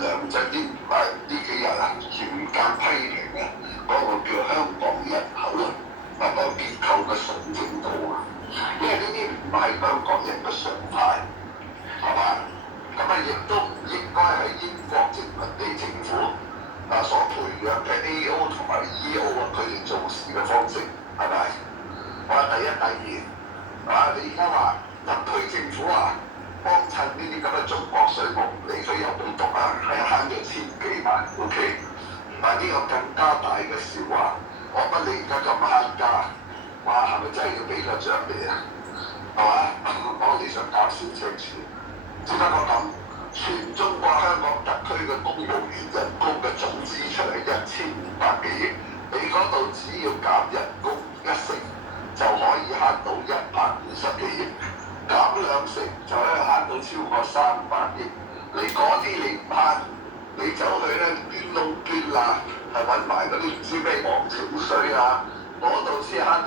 梁振英呢幾日嚴格批評嗰個叫香港人口嗰個結構嘅純正度因為呢啲唔係香港人嘅常態，係嘛？咁亦都唔應該係英國殖民地政府所培養嘅 AO 同埋 EO 佢哋做事嘅方式，係咪？第一、第二，你而家話特區政府幫襯呢啲咁嘅中國水務，你佢有冇讀係慳咗千幾萬 ，OK？ 但呢個更加大嘅笑話，我覺得你而家咁慳家，係咪真係要俾個獎你係嘛？我哋想搞小青船，只不過咁，全中國香港特區嘅公務員人工嘅總支出係1500幾億，你嗰度只要減人工1成，就可以慳到150幾億，減2成就可以慳到超過300億。你嗰啲你唔慳，你走去捐窿捐罅，係揾埋嗰啲唔知咩黃情水嗰度先慳。